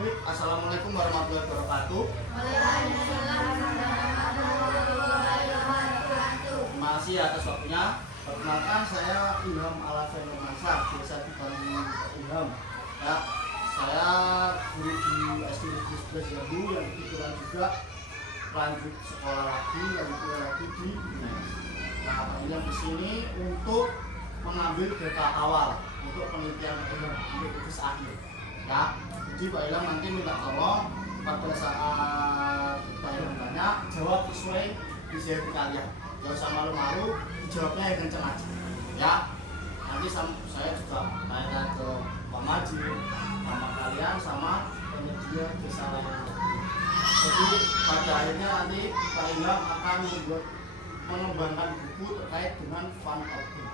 Baik, assalamualaikum warahmatullahi wabarakatuh. Terima kasih atas waktunya. Perkenalkan, saya Ilham Alasan Mansa, biasa dipanggil Ilham. Ya, saya guru di SD Negeri 11 Lembu yang kebetulan juga lanjut sekolah lagi, di UNES. Nah, Pak Ilham kesini untuk mengambil data awal untuk penelitian Pak Ilham untuk tugas akhir. Ya, jadi Pak Ilham nanti minta tolong pada saat Pak Ilham tanya, jawab sesuai isi hati kalian. Gak usah malu-malu, dijawabnya yang kenceng aja. Ya, nanti saya juga tanya ke Pak Majid, sama kalian, sama penyedia desa lainnya. Jadi pada akhirnya nanti Pak Ilham akan membuat mengembangkan buku terkait dengan fun outing.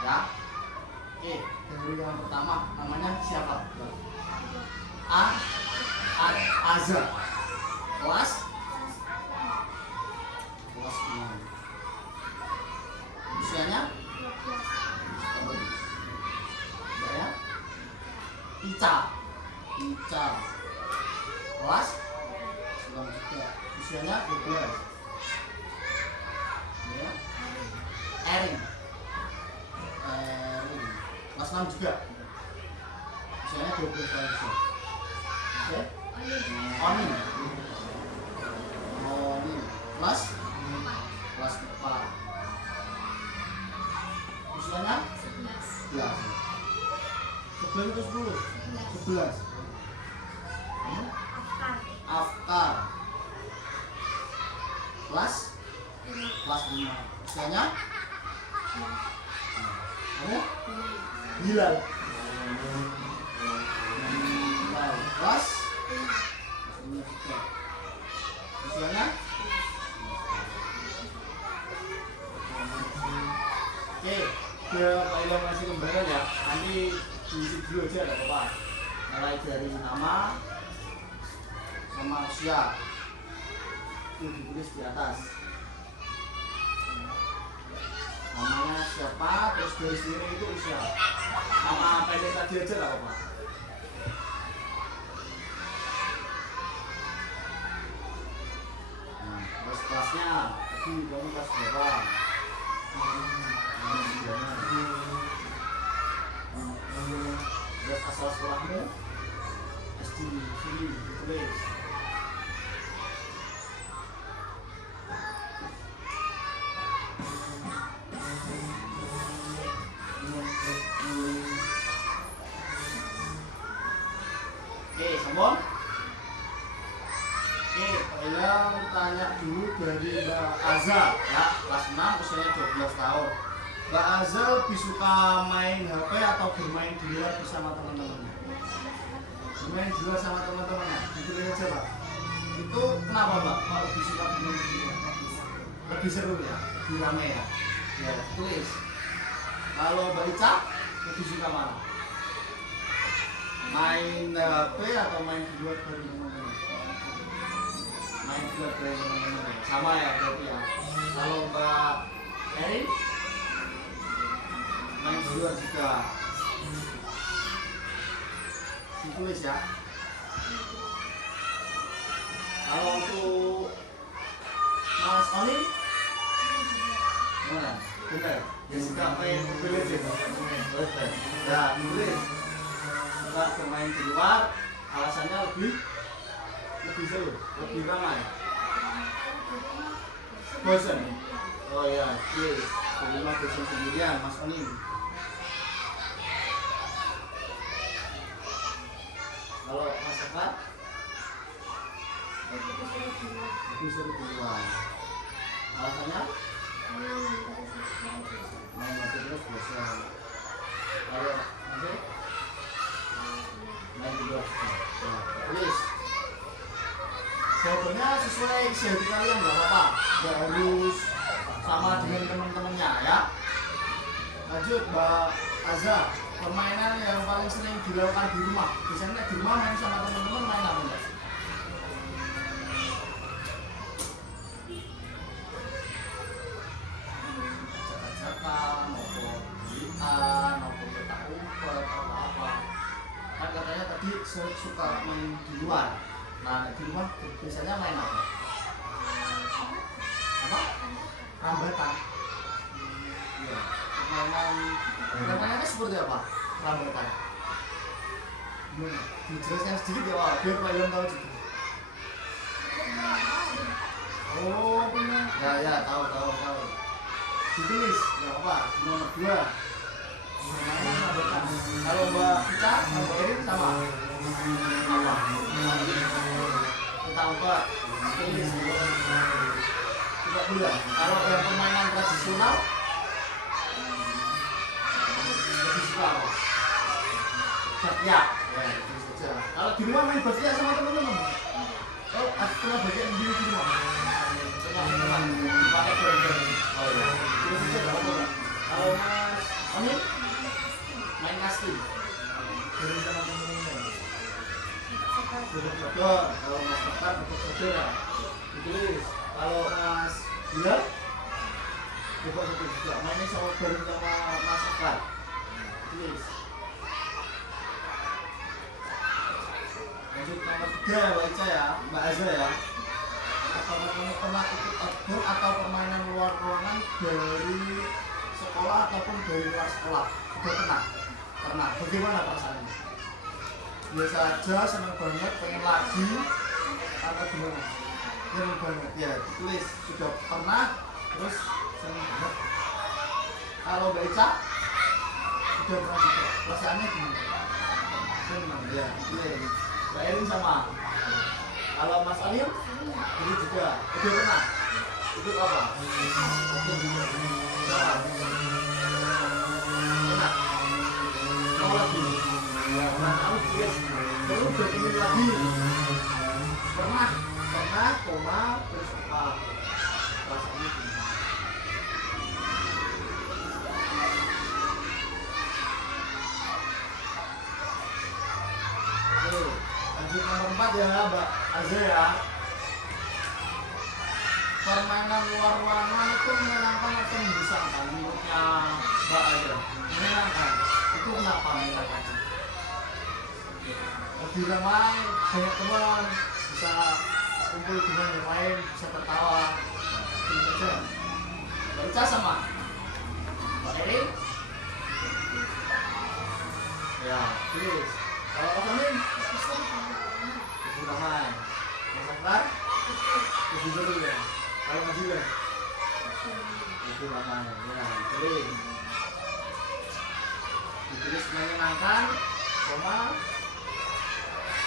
Ya, oke. Dari yang pertama namanya siapa? Azza. Kelas 6. Usianya? Ya. Ica. Kelas 9 juga. Usianya 12. Ya. Erin. Kelas 6 juga. Usianya 12 tahun juga. Oke. Oni. Kelas 4. Usianya 11. 11 atau 10? 11. Afkar. Kelas 5. Usianya? Bilal. Kelas 5 juga. Usianya? Oke, biar Pak Ilham masih kembaran ya. Nanti diisi dulu aja, gak apa-apa. Mulai dari nama sama usia itu ditulis di atas. Namanya siapa, terus dari sini itu usia. Nama pendek tadi aja gak apa-apa. Nah, terus kelasnya, tadi kamu kelas berapa? Terus asal sekolahmu SD sini ditulis. Oke, sambung. Oke, Pak Ilham tanya dulu dari Mbak Azza ya, kelas 6 usianya 12 tahun. Mbak Azza lebih suka main HP atau bermain di luar bersama teman-temannya? Bermain di luar sama teman-temannya, jujur aja Pak. Itu kenapa Mbak kalau lebih suka bermain di luar? Lebih seru ya, lebih ramai ya. Ya, tulis. Kalau Mbak Ica lebih suka mana? Main HP atau main di luar bareng teman-teman? Main di luar bareng teman-teman. Sama ya berarti ya. Kalau Mbak Erin main di luar juga. Ditulis ya. Kalau untuk Mas Oni mana? Benar. Dia suka main Mobile Legends. Ya, ditulis. Suka bermain di luar, alasannya lebih seru, lebih ramai. Bosan. Oh ya, yes. Di rumah bosan sendirian, Mas Oni. Kalau Mas Efat, lebih seru di luar. Alasannya? Main terus bosan. Kalau Mas main di luar. Tulis. Jawabannya sesuai isi hati kalian, nggak apa-apa. Nggak harus sama dengan teman-temannya ya. Lanjut Mbak Azza, permainan yang paling sering dilakukan di rumah. Biasanya di rumah main sama teman-teman main apa Mbak? Ajak-ajakan, maupun gitaan, maupun petak umpet, apa-apa. Kan katanya tadi suka main di luar. Nah di rumah biasanya main apa? Apa? Rambatan. Iya. Permainannya seperti apa? Rambatan. Gimana? Dijelaskan sedikit ya Pak, biar Pak Ilham tahu juga. Oh punya. Ya tahu. Ditulis. Ya apa? Nomor 2. Kalau Mbak Ica, Mbak Erin sama apa? Kita empat. Tulis. Tidak boleh. Kalau yang permainan tradisional, lebih suka apa? Bakyak. Ya, itu saja. Kalau di rumah main bakyak sama teman-teman. Oh, aku pernah bakyak di rumah. Coba pakai blender. Oh ya. Itu saja kalau Kalau Mas Amin main kasti. Dari sama teman-teman. Betul. Kalau Mas Bakar untuk saudara. Ditulis. Kalau Mas Bilal coba juga mainnya sama bareng sama Mas Bakar. Ditulis. Lanjut nomor 3 Mbak Ica ya, Mbak Azza ya. Apakah kamu pernah ikut outdoor atau permainan luar ruangan dari sekolah ataupun dari luar sekolah? Sudah pernah? Pernah. Bagaimana perasaannya? Biasa aja, senang banget, pengen lagi atau gimana? Senang banget, ya ditulis sudah pernah, terus senang banget. Kalau Mbak Ica sudah pernah juga, perasaannya gimana? Senang, ya ditulis. Mbak Erin sama. Kalau Mas Alim itu juga udah pernah. Itu apa? Enak. Mau lagi? Ya, pernah tahu guys. Terus berpikir lagi. Pernah, koma, terus apa? Rasanya gimana? Lanjut nomor 4 ya Mbak Azza ya. Permainan luar ruangan itu menyenangkan atau membosankan menurutnya Mbak Azza? Menyenangkan. Itu kenapa menyenangkan? Lebih ramai, banyak teman, bisa kumpul dengan yang lain, bisa tertawa. Itu saja. Mbak Ica sama Mbak Erin? Ya, please. Kalau Pak Amin? Lebih ramai. Mas Akbar? Lebih seru ya. Kalau Mas Jiwa? Lebih ramai. Ya, ditulis menyenangkan, koma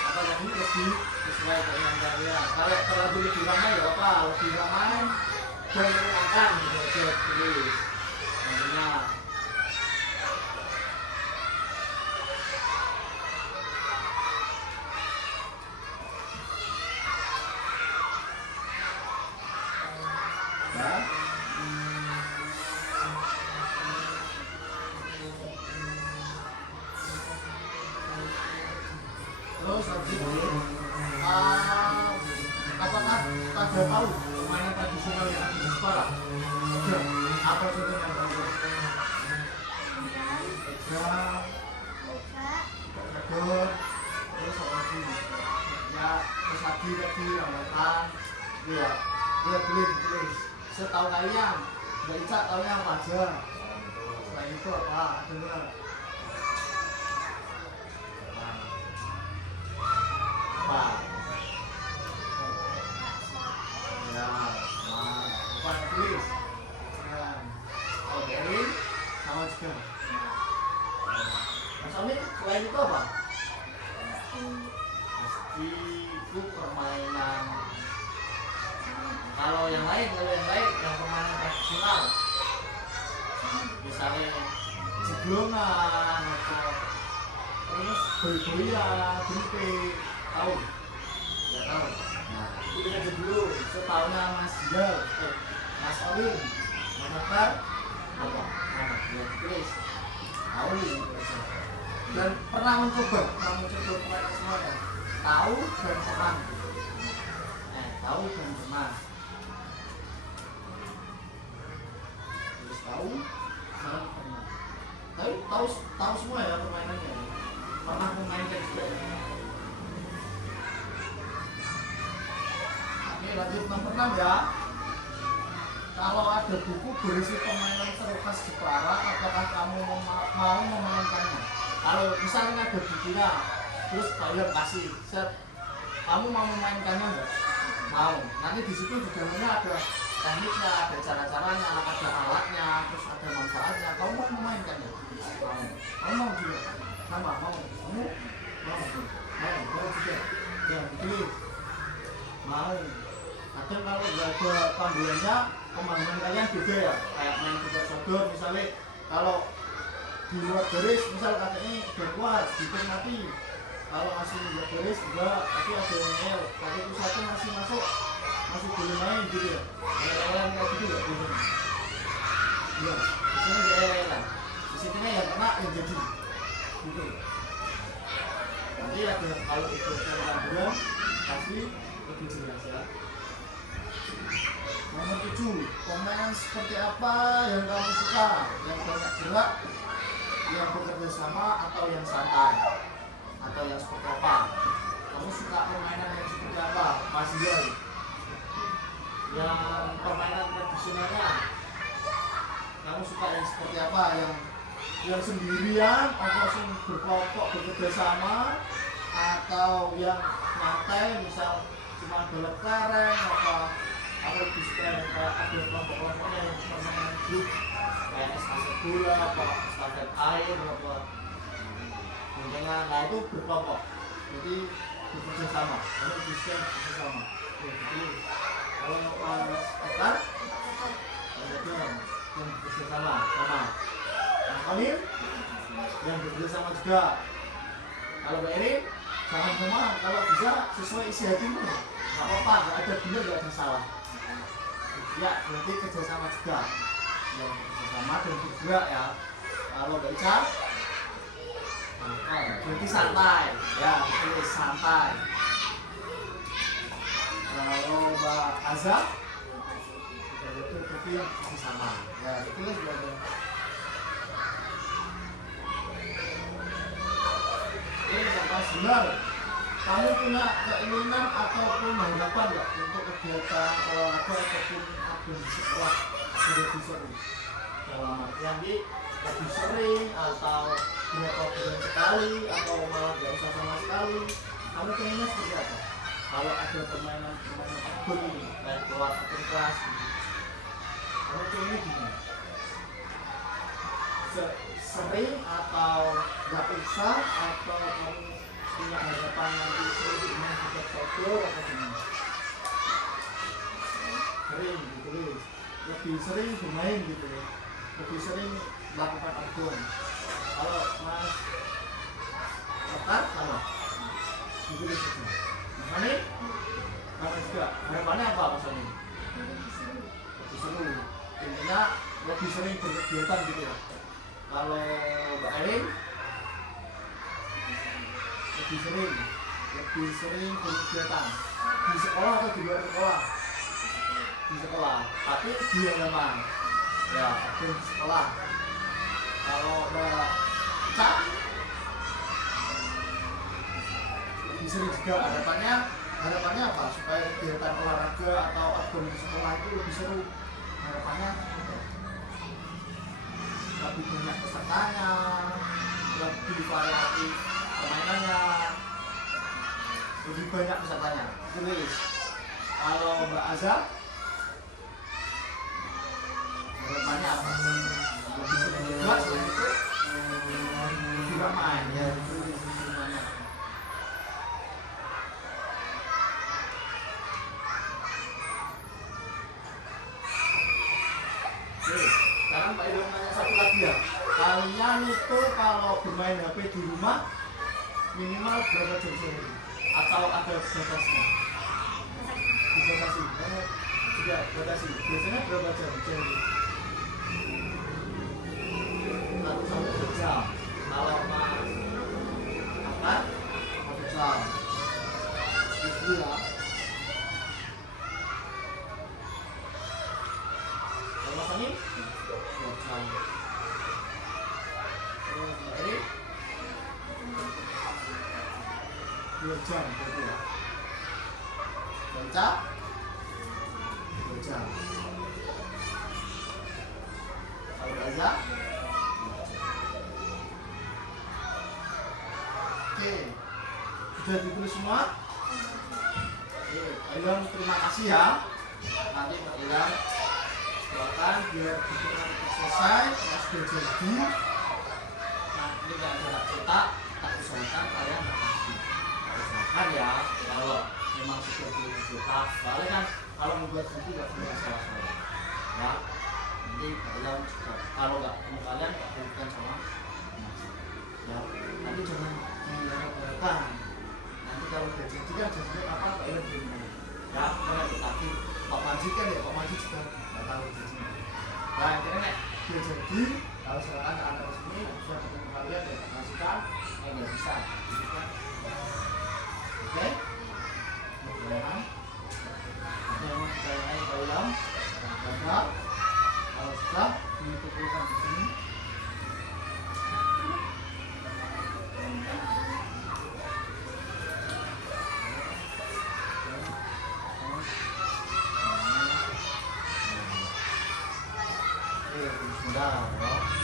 apa tadi lebih sesuai dengan kalian. Kalau terlalu lebih ramai ya apa? Lebih ramai dan menyenangkan gitu aja tulis. Nantinya terus lanjut apakah Anda tahu permainan tradisional yang ada di sekolah? Ada. Apa contohnya? Drakor, terus apa lagi? Ya, terus lagi rambatan. Ya, tulis. Setahu kalian, Mbak Ica tahunya apa aja? Selain itu apa? Ada nggak? Apa? Ya, apa tulis? Oh, Erin sama juga. Mas Amin, selain itu apa? Pasti itu permainan. Kalau yang lain yang permainan tradisional, misalnya jeglongan atau terus boy-boyan, jempit, tahu? Ya tahu. Nah, itu aja dulu. Setahunya Mas Jal, Mas Alim, Mas Akbar, apa? Mana? Ya tulis. Tahu gitu aja. Dan pernah mencoba permainan semuanya. Tahu dan pernah. Tahu dan pernah. Terus tahu dan pernah. Tahu semua ya permainannya. Pernah memainkan juga. lanjut nomor 6 ya. Kalau ada buku berisi permainan seru khas Jepara, apakah kamu mau memainkannya? Kalau misalnya ada bukunya, terus kalian kasih set, kamu mau memainkannya enggak? Mau. Nanti di situ di dalamnya ada tekniknya, ada cara-caranya, ada alatnya, terus ada manfaatnya. Kamu mau memainkannya? Mau. Kamu mau juga? Sama, mau. Kamu mau? Mau juga. Ya, pilih. Mau. Kadang kalau nggak ada panduannya, pemahaman kalian beda ya. Kayak main tebak sodor misalnya, kalau di luar garis, misal katanya udah kuat, bikin mati. Kalau masih nggak garis, enggak, tapi ada yang ngel. Kalau itu satu masih masuk, masih boleh main gitu ya. Lelang kayak gitu ya, gitu. Iya, di sini nggak lelang. Di sini yang kena yang jadi, gitu. Nanti ada kalau ikut panduan, pasti lebih jelas ya. Nomor 7, permainan seperti apa yang kamu suka? Yang banyak gerak, yang bekerja sama, atau yang santai? Atau yang seperti apa? Kamu suka permainan yang seperti apa? Mas Yoy? Yang permainan tradisionalnya, kamu suka yang seperti apa? Yang sendirian, atau yang berkelompok bekerja sama, atau yang nyantai, misal cuma balap kareng, atau lebih suka kayak ada kelompok-kelompoknya yang permainan grup kayak estafet bola, apa estafet air, apa boncengan. Nah itu berkelompok, jadi bekerja sama, karena lebih suka bekerja sama. Jadi kalau Oscar ada yang bekerja sama, yang Kamil yang bekerja sama juga. Kalau Mbak Erin jangan sama, kalau bisa sesuai isi hatimu, nggak apa-apa, nggak ada benar, nggak ada salah. Ya, berarti kerjasama juga, yang kerjasama dan bergerak ya. Kalau Mbak Ica, berarti santai, ya, tulis santai. Kalau Mbak Azza, itu berarti kerjasama, ya, tulis berarti. Ini contoh benar. Kamu punya keinginan ataupun harapan nggak untuk kegiatan olahraga ataupun di sekolah lebih sering? Dalam artian lebih sering, atau berapa bulan sekali, atau malah nggak usah sama sekali. Kamu pengennya seperti apa? Kalau ada permainan outdoor ini, kayak keluar satu kelas, kamu pengennya gimana? Sering atau nggak usah, atau kamu punya harapan nanti sering main juga outdoor atau gimana? Sering gitu, lebih sering bermain gitu, lebih sering melakukan outdoor. Kalau Mas Okan apa? Gitu deh. Mas Ani? Kamu juga harapannya apa Mas Ani? Lebih seru. Intinya lebih sering berkegiatan gitu ya. Kalau Mbak Erin lebih sering berkegiatan di sekolah atau di luar sekolah? Di sekolah, tapi di halaman ya, di sekolah. Kalau Mbak Ica lebih sering juga, harapannya apa? Supaya kegiatan olahraga atau outdoor di sekolah itu lebih seru. Harapannya lebih banyak pesertanya, lebih variatif permainannya, lebih banyak pesertanya. Tulis. Kalau Mbak Azza, harapannya apa? Lebih sering juga, lebih ramai ya. Oke, sekarang Pak Idul nanya satu lagi ya. Kalian itu kalau bermain HP di rumah minimal berapa jam sehari? Atau ada batasnya? Dibatasi. Kamu juga batasi. Biasanya berapa jam sehari? 1 sampai 2 jam. Kalau Mas Ahmad 1 jam. Itu ya. Kalau Mas Ani 2 jam. Ini 2 jam berarti ya. Baca aja. Kalau nggak ada, oke, sudah ditulis semua. Oke, Pak Ilham terima kasih ya. Nanti Pak Ilham doakan biar bikinan selesai, ya sudah jadi. Nah, ini nggak ada cetak, tak usahakan kalian berhasil. Usahakan ya, kalau memang sudah belum cetak, soalnya kan kalau membuat buku nggak boleh asal-asalan. Ya, nanti Pak Ilham juga kalau nggak ketemu kalian, Pak berikan sama ya, nanti jangan diharap-harapkan. Nanti kalau udah jadi kan jadinya apa Pak Ilham belum tahu. Ya, karena tadi Pak Manji kan ya, Pak Manji juga nggak tahu jadinya. Nah, akhirnya nek dia jadi, kalau silakan ke anda sini, bisa ketemu kalian ya Pak Manjikan, nggak bisa, gitu kan. Oke, mudah-mudahan ada yang mau ditanyain Pak Ilham, gagal. Kalau sudah dikumpulkan di sini. Sudah, ya.